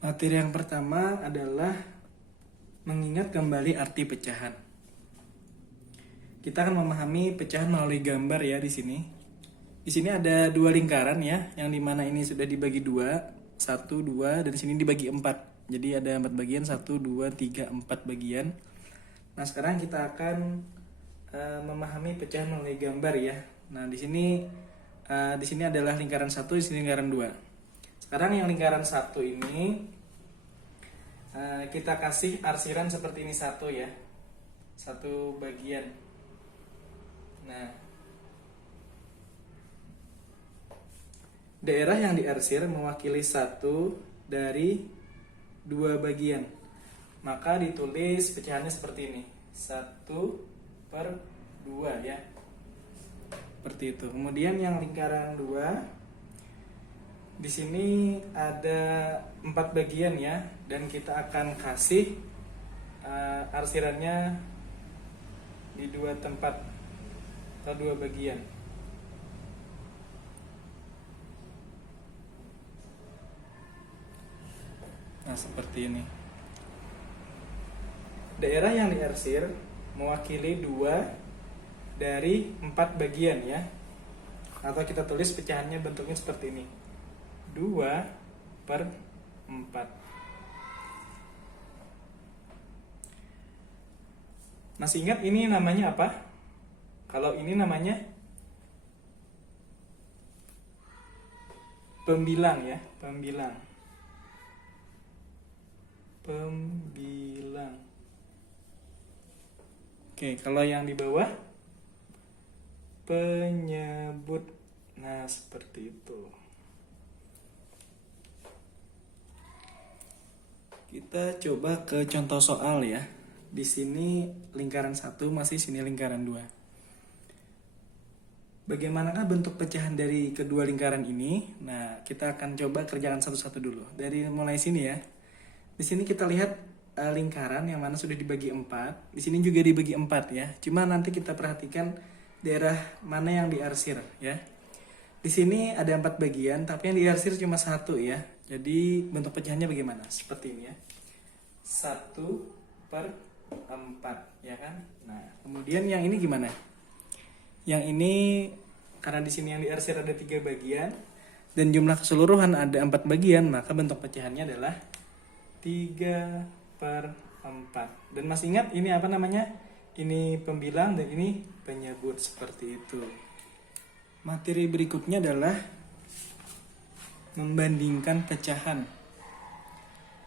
Materi yang pertama adalah mengingat kembali arti pecahan. Kita akan memahami pecahan melalui gambar ya di sini. Di sini ada dua lingkaran ya, yang dimana ini sudah dibagi dua, satu, dua, dan di sini dibagi empat. Jadi ada 4 bagian, 1, 2, 3, 4 bagian. Nah sekarang kita akan memahami pecahan melalui gambar ya. Nah di sini adalah lingkaran satu, di sini lingkaran dua. Sekarang yang lingkaran satu ini kita kasih arsiran seperti ini satu ya, satu bagian. Nah, daerah yang diarsir mewakili satu dari dua bagian. Maka ditulis pecahannya seperti ini, 1/2 ya. Seperti itu. Kemudian yang lingkaran 2, di sini ada 4 bagian ya, dan kita akan kasih arsirannya di 2 tempat atau 2 bagian. Nah, seperti ini. Daerah yang diarsir mewakili 2 dari 4 bagian ya. Atau kita tulis pecahannya bentuknya seperti ini, 2/4. Masih ingat ini namanya apa? Kalau ini namanya pembilang ya, pembilang. Oke, kalau yang di bawah penyebut. Nah, seperti itu. Kita coba ke contoh soal ya. Di sini lingkaran 1, masih sini lingkaran 2. Bagaimanakah bentuk pecahan dari kedua lingkaran ini? Nah, kita akan coba kerjakan satu-satu dulu. Dari mulai sini ya. Di sini kita lihat lingkaran yang mana sudah dibagi 4. Di sini juga dibagi 4 ya. Cuma nanti kita perhatikan daerah mana yang diarsir ya. Di sini ada 4 bagian, tapi yang diarsir cuma 1 ya. Jadi bentuk pecahannya bagaimana? Seperti ini ya. 1/4 ya kan? Nah, kemudian yang ini gimana? Yang ini karena di sini yang diarsir ada 3 bagian dan jumlah keseluruhan ada 4 bagian, maka bentuk pecahannya adalah 3/4. Dan masih ingat ini apa namanya? Ini pembilang dan ini penyebut, seperti itu. Materi berikutnya adalah membandingkan pecahan.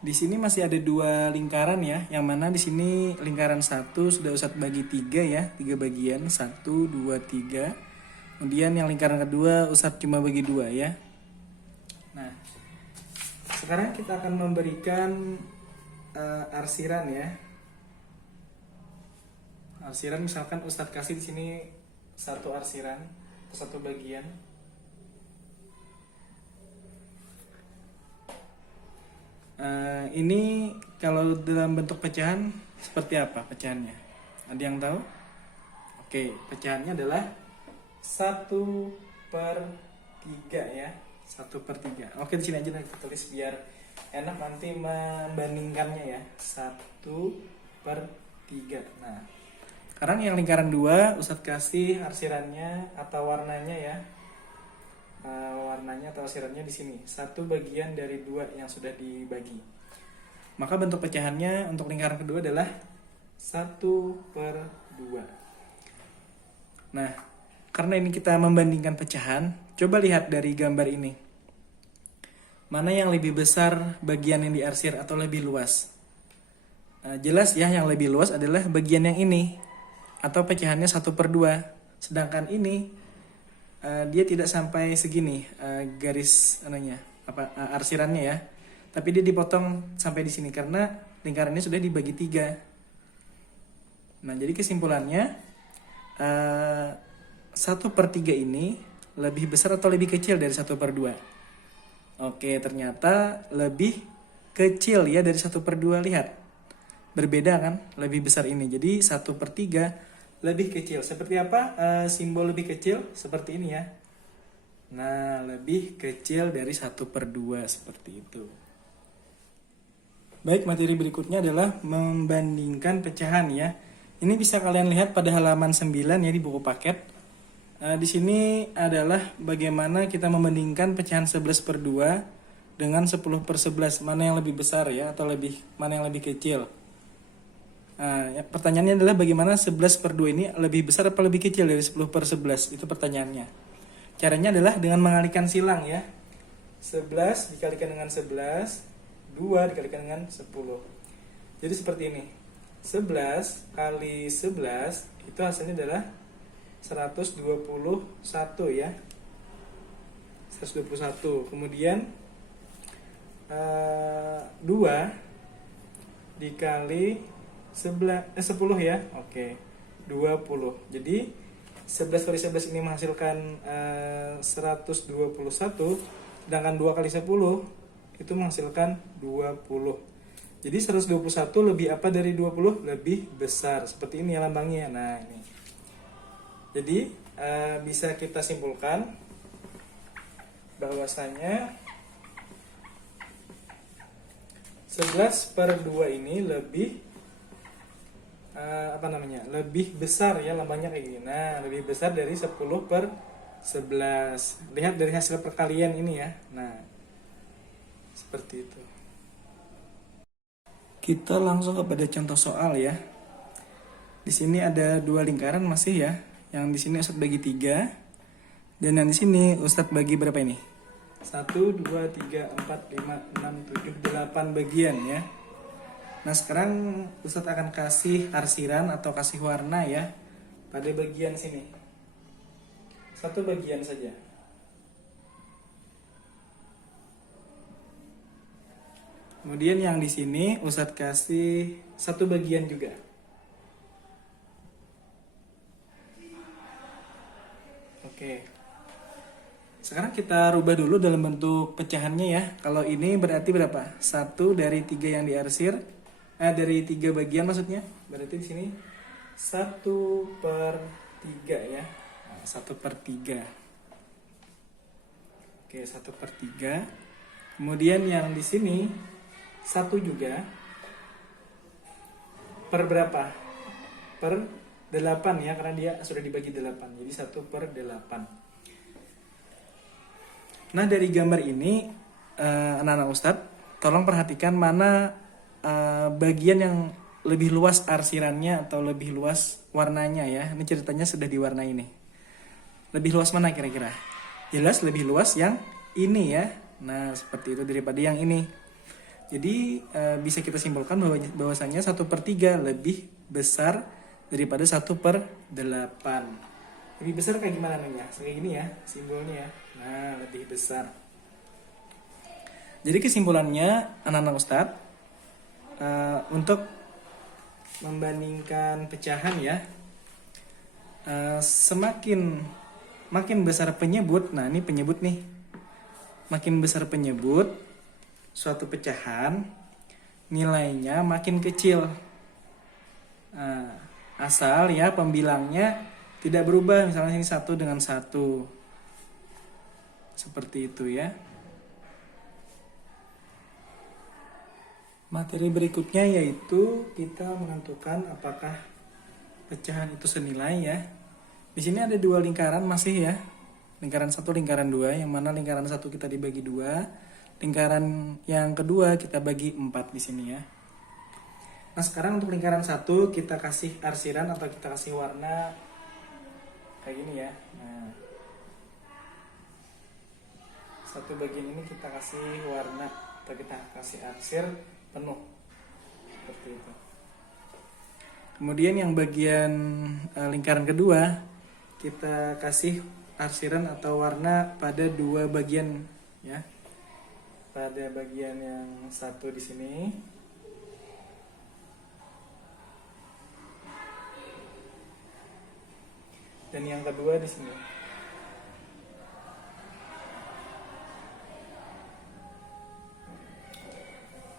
Di sini masih ada 2 lingkaran ya, yang mana di sini lingkaran 1 sudah Ustadz bagi 3 ya, 3 bagian, 1, 2, 3. Kemudian yang lingkaran kedua Ustadz cuma bagi 2 ya. Nah, sekarang kita akan memberikan arsiran ya. Arsiran misalkan Ustadz kasih di sini 1 arsiran, 1 bagian. Ini kalau dalam bentuk pecahan seperti apa pecahannya? Ada yang tahu? Oke, pecahannya adalah 1/3 ya. 1/3. Oke, di sini aja kita tulis biar enak nanti membandingkannya ya. 1/3. Nah, sekarang yang lingkaran 2 Ustadz kasih arsirannya atau warnanya ya. Warnanya atau arsirannya di sini, 1 bagian dari 2 yang sudah dibagi. Maka bentuk pecahannya untuk lingkaran kedua adalah 1/2. Nah, karena ini kita membandingkan pecahan, coba lihat dari gambar ini. Mana yang lebih besar bagian yang diarsir atau lebih luas? Jelas ya, yang lebih luas adalah bagian yang ini atau pecahannya 1/2. Sedangkan ini dia tidak sampai segini garis arsirannya ya. Tapi dia dipotong sampai di sini karena lingkarannya sudah dibagi 3. Nah, jadi kesimpulannya 1/3 ini lebih besar atau lebih kecil dari 1/2? Oke, ternyata lebih kecil ya dari 1/2. Lihat, berbeda kan, lebih besar ini. Jadi 1/3 lebih kecil. Seperti apa simbol lebih kecil? Seperti ini ya. Nah, lebih kecil dari 1/2 seperti itu. Baik, materi berikutnya adalah membandingkan pecahan ya. Ini bisa kalian lihat pada halaman 9 ya di buku paket. Di sini adalah bagaimana kita membandingkan pecahan 11/2 dengan 10/11. Mana yang lebih besar ya, atau mana yang lebih kecil. Pertanyaannya adalah bagaimana 11/2 ini lebih besar atau lebih kecil dari 10/11? Itu pertanyaannya. Caranya adalah dengan mengalihkan silang ya. 11 dikalikan dengan 11, 2 dikalikan dengan 10. Jadi seperti ini. 11 kali 11 itu hasilnya adalah 121 ya. 121. Kemudian 2 dikali 10 ya. Oke. 20. Jadi 11 kali 11 ini menghasilkan 121, sedangkan 2 kali 10 itu menghasilkan 20. Jadi 121 lebih apa dari 20? Lebih besar. Seperti ini ya lambangnya. Nah, ini. Jadi bisa kita simpulkan bahwasanya 11/2 ini lebih lebih besar ya, lambangnya kayak gini. Nah, lebih besar dari 10/11. Lihat dari hasil perkalian ini ya. Nah, seperti itu. Kita langsung kepada contoh soal ya. Di sini ada 2 lingkaran masih ya. Yang di sini Ustadz bagi 3, dan yang di sini Ustadz bagi berapa ini? 1, 2, 3, 4, 5, 6, 7, 8 bagian ya. Nah, sekarang Ustadz akan kasih arsiran atau kasih warna ya pada bagian sini. 1 bagian saja. Kemudian yang di sini Ustadz kasih 1 bagian juga. Oke. Sekarang kita rubah dulu dalam bentuk pecahannya ya. Kalau ini berarti berapa? 1 dari 3 yang diarsir. Dari 3 bagian maksudnya. Berarti di sini 1/3 ya. 1/3. Oke, 1/3. Kemudian yang di sini 1 juga. Per berapa? Per 8 ya, karena dia sudah dibagi 8. Jadi 1/8. Nah, dari gambar ini anak-anak Ustadz, tolong perhatikan mana bagian yang lebih luas arsirannya atau lebih luas warnanya ya. Ini ceritanya sudah diwarnai nih. Lebih luas mana kira-kira? Jelas lebih luas yang ini ya. Nah, seperti itu daripada yang ini. Jadi bisa kita simpulkan bahwasanya 1/3 lebih besar daripada 1/8. Lebih besar kayak gimana namanya? Kayak gini ya simbolnya ya. Nah, lebih besar. Jadi kesimpulannya anak-anak Ustadz, untuk membandingkan pecahan ya, makin besar penyebut. Nah, ini penyebut nih. Makin besar penyebut suatu pecahan, nilainya makin kecil. Asal ya pembilangnya tidak berubah, misalnya ini 1 dengan 1. Seperti itu ya. Materi berikutnya yaitu kita menentukan apakah pecahan itu senilai ya. Di sini ada 2 lingkaran masih ya. Lingkaran 1, lingkaran 2, yang mana lingkaran 1 kita dibagi 2. Lingkaran yang kedua kita bagi 4 di sini ya. Nah, sekarang untuk lingkaran 1 kita kasih arsiran atau kita kasih warna kayak gini ya. Nah, 1 bagian ini kita kasih warna atau kita kasih arsir penuh. Seperti itu. Kemudian yang bagian lingkaran kedua kita kasih arsiran atau warna pada 2 bagian ya. Pada bagian yang 1 di sini, dan yang kedua di sini.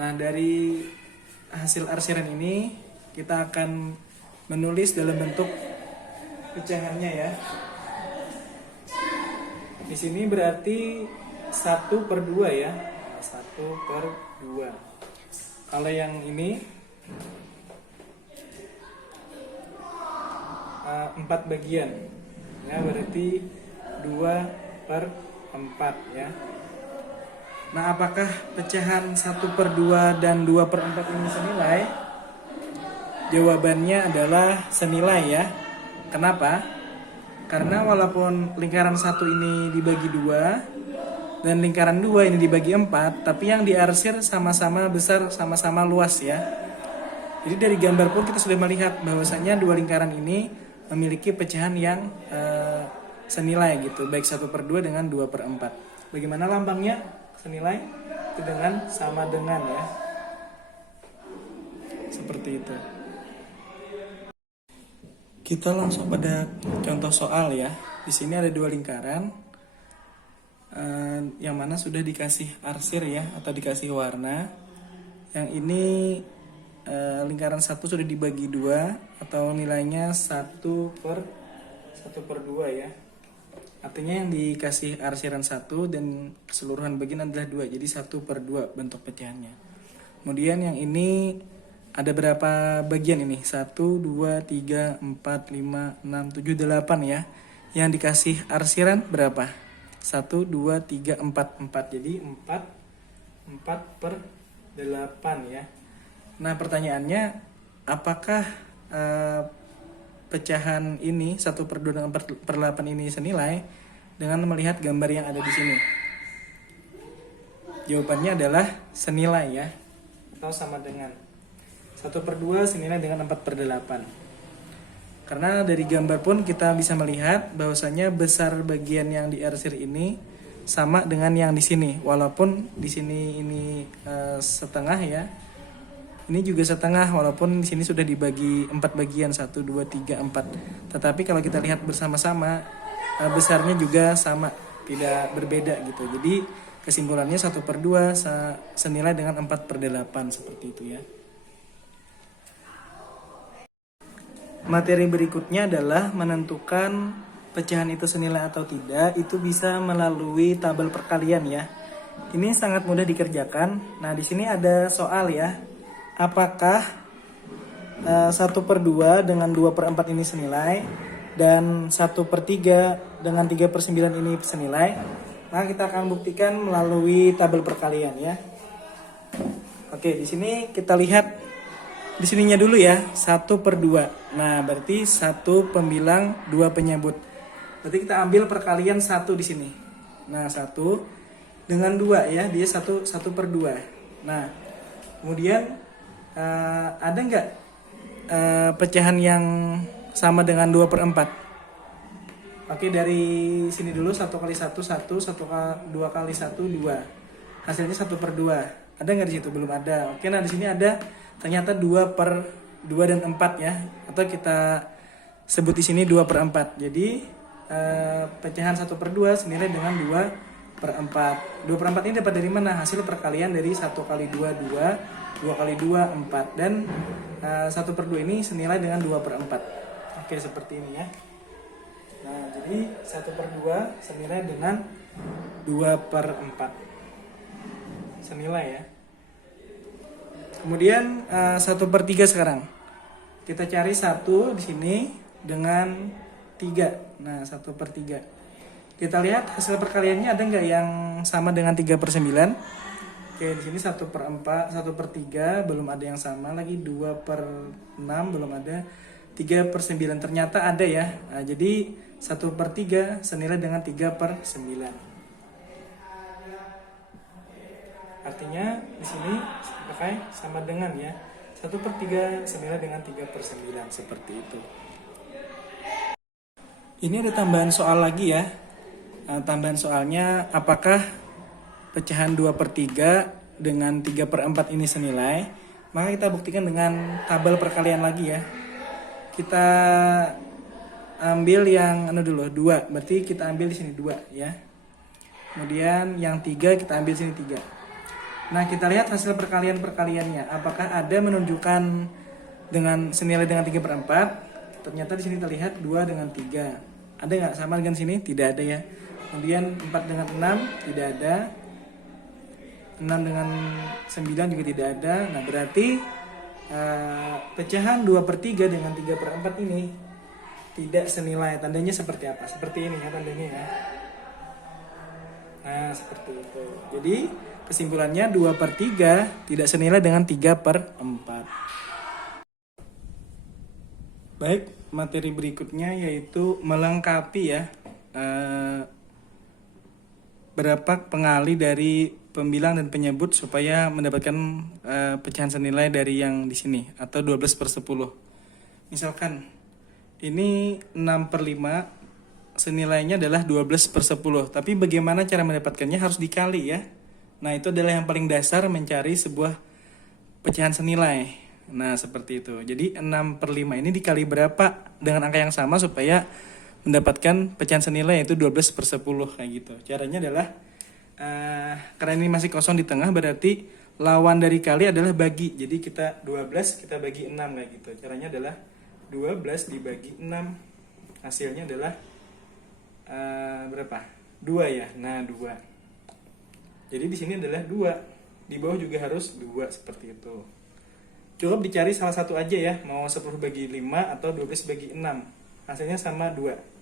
Nah, dari hasil arsiran ini kita akan menulis dalam bentuk pecahannya ya. Di sini berarti 1/2 ya. 1/2. Kalau yang ini 4 bagian, ya berarti 2/4 ya. Nah, apakah pecahan 1/2 dan 2/4 ini senilai? Jawabannya adalah senilai ya. Kenapa? Karena walaupun lingkaran 1 ini dibagi 2 dan lingkaran 2 ini dibagi 4, tapi yang diarsir sama-sama besar, sama-sama luas ya. Jadi dari gambar pun kita sudah melihat bahwasanya dua lingkaran ini memiliki pecahan yang senilai gitu, baik 1/2 dengan 2/4. Bagaimana lambangnya senilai? Itu dengan sama dengan ya. Seperti itu. Kita langsung pada contoh soal ya. Di sini ada dua lingkaran yang mana sudah dikasih arsir ya, atau dikasih warna. Yang ini lingkaran 1 sudah dibagi 2 atau nilainya 1/2 ya. Artinya yang dikasih arsiran 1 dan keseluruhan bagian adalah 2. Jadi 1/2 bentuk pecahannya. Kemudian yang ini ada berapa bagian ini? 1, 2, 3, 4, 5, 6, 7, 8 ya. Yang dikasih arsiran berapa? 1, 2, 3, 4, 4. Jadi 4/8 ya. Nah pertanyaannya, apakah pecahan ini 1/2 dengan 1/8 ini senilai dengan melihat gambar yang ada di sini? Jawabannya adalah senilai ya, atau sama dengan. 1/2 senilai dengan 4/8. Karena dari gambar pun kita bisa melihat bahwasanya besar bagian yang diarsir ini sama dengan yang di sini. Walaupun di sini ini setengah ya. Ini juga setengah walaupun di sini sudah dibagi 4 bagian, 1, 2, 3, 4. Tetapi kalau kita lihat bersama-sama besarnya juga sama, tidak berbeda gitu. Jadi kesimpulannya 1/2 senilai dengan 4/8 seperti itu ya. Materi berikutnya adalah menentukan pecahan itu senilai atau tidak. Itu bisa melalui tabel perkalian ya. Ini sangat mudah dikerjakan. Nah, di sini ada soal ya. Apakah 1/2 dengan 2/4 ini senilai dan 1/3 dengan 3/9 ini senilai? Nah, kita akan buktikan melalui tabel perkalian ya. Oke, di sini kita lihat di sininya dulu ya, 1/2. Nah, berarti 1 pembilang, 2 penyebut. Berarti kita ambil perkalian 1 di sini. Nah, 1 dengan 2 ya, dia 1/2. Nah, kemudian ada nggak pecahan yang sama dengan 2/4? Oke, dari sini dulu 1 kali 1, 1, 2 kali 1, 2. Hasilnya 1/2. Ada nggak di situ? Belum ada. Oke, nah di sini ada ternyata 2/2 dan 4 ya. Atau kita sebut di sini 2/4. Jadi pecahan 1/2 senilai dengan 2/4. 2/4 ini dapat dari mana? Hasil perkalian dari 1 kali 2, 2, 2 kali 2, 4. Dan 1/2 ini senilai dengan 2/4. Oke, seperti ini ya. Nah, jadi 1/2 senilai dengan 2/4. Senilai ya. Kemudian 1/3 sekarang. Kita cari 1 di sini dengan 3. Nah, 1/3. Kita lihat hasil perkaliannya ada nggak yang sama dengan 3/9? Oke, di sini 1/4, 1/3 belum ada yang sama lagi, 2/6 belum ada, 3/9 ternyata ada ya. Nah, jadi 1/3 senilai dengan 3/9. Artinya di sini pakai sama dengan ya. 1/3 senilai dengan 3/9 seperti itu. Ini ada tambahan soal lagi ya. Tambahan soalnya, apakah pecahan 2/3 dengan 3/4 ini senilai? Maka kita buktikan dengan tabel perkalian lagi ya. Kita ambil yang dulu 2, berarti kita ambil di sini 2 ya. Kemudian yang 3 kita ambil di sini 3. Nah, kita lihat hasil perkaliannya. Apakah ada menunjukkan dengan senilai dengan 3/4? Ternyata di sini terlihat 2 dengan 3. Ada nggak sama dengan sini? Tidak ada ya. Kemudian 4 dengan 6 tidak ada. 6 dengan 9 juga tidak ada. Nah, berarti pecahan 2/3 dengan 3/4 ini tidak senilai. Tandanya seperti apa? Seperti ini ya tandanya ya. Nah, seperti itu. Jadi, kesimpulannya 2/3 tidak senilai dengan 3/4. Baik, materi berikutnya yaitu melengkapi ya berapa pengali dari pembilang dan penyebut supaya mendapatkan pecahan senilai dari yang di sini atau 12/10. Misalkan ini 6/5, senilainya adalah 12/10. Tapi bagaimana cara mendapatkannya? Harus dikali ya. Nah, itu adalah yang paling dasar mencari sebuah pecahan senilai. Nah, seperti itu. Jadi 6/5 ini dikali berapa dengan angka yang sama supaya mendapatkan pecahan senilai yaitu 12/10 kayak gitu. Caranya adalah karena ini masih kosong di tengah, berarti lawan dari kali adalah bagi. Jadi kita 12 kita bagi 6 kayak gitu. Caranya adalah 12 dibagi 6. Hasilnya adalah berapa? 2 ya. Nah, 2. Jadi di sini adalah 2. Di bawah juga harus 2 seperti itu. Cukup dicari salah satu aja ya, mau 10 bagi 5 atau 12 bagi 6. Hasilnya sama 2.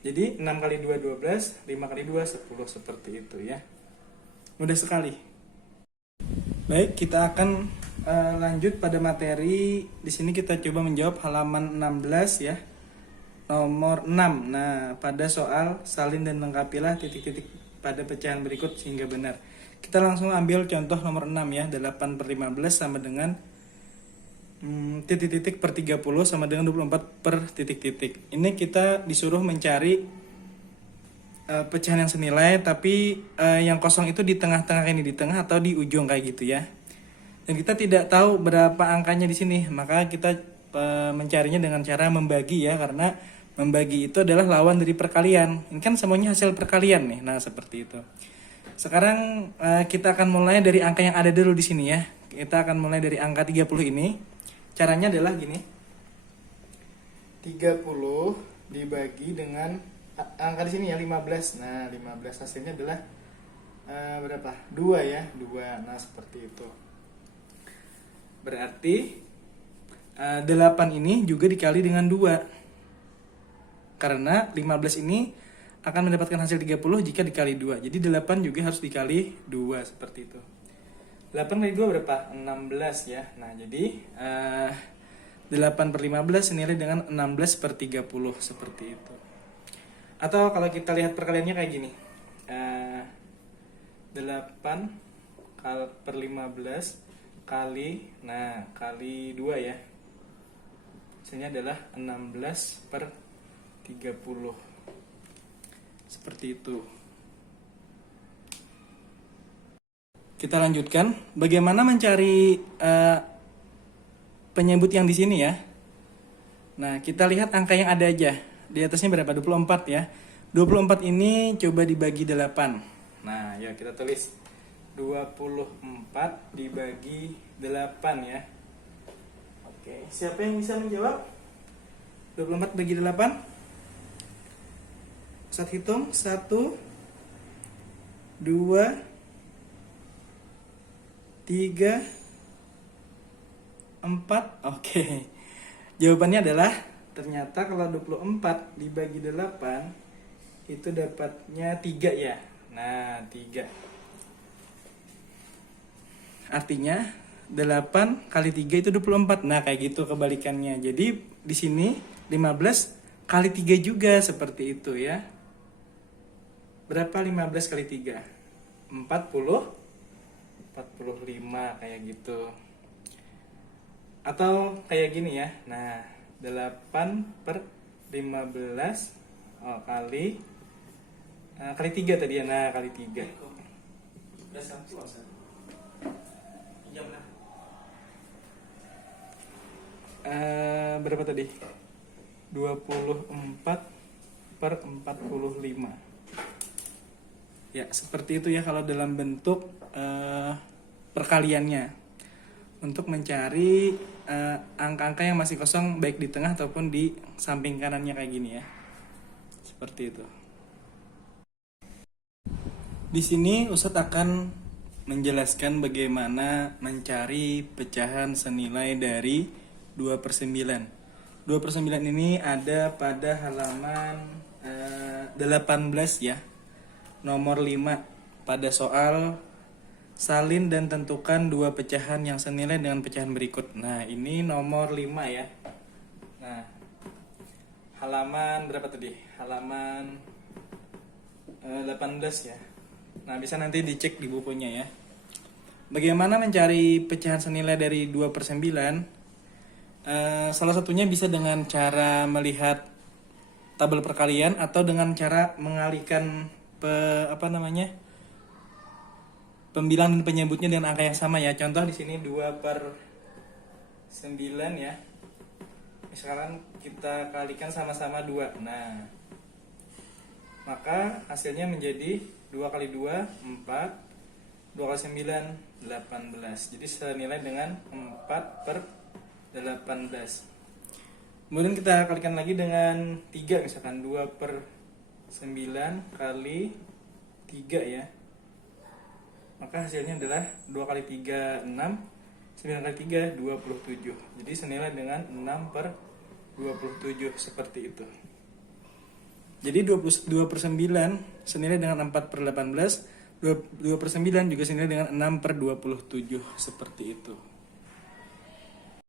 Jadi 6 kali 2 12, 5 kali 2 10 seperti itu ya. Mudah sekali. Baik, kita akan lanjut pada materi. Di sini kita coba menjawab halaman 16 ya. Nomor 6. Nah, pada soal salin dan lengkapilah titik-titik pada pecahan berikut sehingga benar. Kita langsung ambil contoh nomor 6 ya. 8/15 sama dengan titik-titik per 30 sama dengan 24 per titik-titik. Ini kita disuruh mencari pecahan yang senilai, tapi yang kosong itu di tengah-tengah ini, di tengah atau di ujung kayak gitu ya. Dan kita tidak tahu berapa angkanya di sini, maka kita mencarinya dengan cara membagi ya, karena membagi itu adalah lawan dari perkalian. Ini kan semuanya hasil perkalian nih. Nah, seperti itu. Sekarang kita akan mulai dari angka yang ada dulu di sini ya. Kita akan mulai dari angka 30 ini. Caranya adalah gini. 30 dibagi dengan angka di sini ya 15. Nah, 15 hasilnya adalah berapa? 2 ya, 2. Nah, seperti itu. Berarti 8 ini juga dikali dengan 2. Karena 15 ini akan mendapatkan hasil 30 jika dikali 2. Jadi 8 juga harus dikali 2 seperti itu. 8 kali 2 berapa? 16 ya. Nah, jadi 8/15 senilai dengan 16/30 seperti itu. Atau kalau kita lihat perkaliannya kayak gini. 8/15 kali 2 ya. Hasilnya adalah 16/30. Seperti itu. Kita lanjutkan. Bagaimana mencari penyebut yang di sini ya? Nah, kita lihat angka yang ada aja. Di atasnya berapa? 24 ya. 24 ini coba dibagi 8. Nah, ya kita tulis 24 dibagi 8 ya. Oke, siapa yang bisa menjawab? 24 bagi 8. Ustaz hitung 1 2 3 4. Oke. Jawabannya adalah ternyata kalau 24 dibagi 8 itu dapatnya 3 ya. Nah, 3. Artinya 8 kali 3 itu 24. Nah, kayak gitu kebalikannya. Jadi di sini 15 kali 3 juga seperti itu ya. Berapa 15 kali 3? 45 kayak gitu. Atau kayak gini ya. Nah, 8/15 kali 3 tadi ya. Nah, kali 3. Udah satu loh. Berapa tadi? 24/45. Ya, seperti itu ya kalau dalam bentuk perkaliannya. Untuk mencari angka-angka yang masih kosong baik di tengah ataupun di samping kanannya kayak gini ya. Seperti itu. Di sini Ustadz akan menjelaskan bagaimana mencari pecahan senilai dari 2/9. 2/9 ini ada pada halaman 18 ya, nomor 5, pada soal salin dan tentukan dua pecahan yang senilai dengan pecahan berikut. Nah, ini nomor 5 ya. Nah, halaman berapa tadi? Halaman 18 ya. Nah, bisa nanti dicek di bukunya ya. Bagaimana mencari pecahan senilai dari 2/9? Salah satunya bisa dengan cara melihat tabel perkalian atau dengan cara mengalihkan pembilang dan penyebutnya dengan angka yang sama ya. Contoh di sini 2/9 ya. Sekarang kita kalikan sama-sama 2. Nah, maka hasilnya menjadi 2 kali 2, 4. 2 kali 9, 18. Jadi senilai dengan 4/18. Kemudian kita kalikan lagi dengan 3, misalkan 2/9 kali 3 ya. Maka hasilnya adalah 2 kali 3, 6. 9 kali 3, 27. Jadi senilai dengan 6/27, seperti itu. Jadi 2/9 senilai dengan 4/18. 2/9 juga senilai dengan 6/27, seperti itu.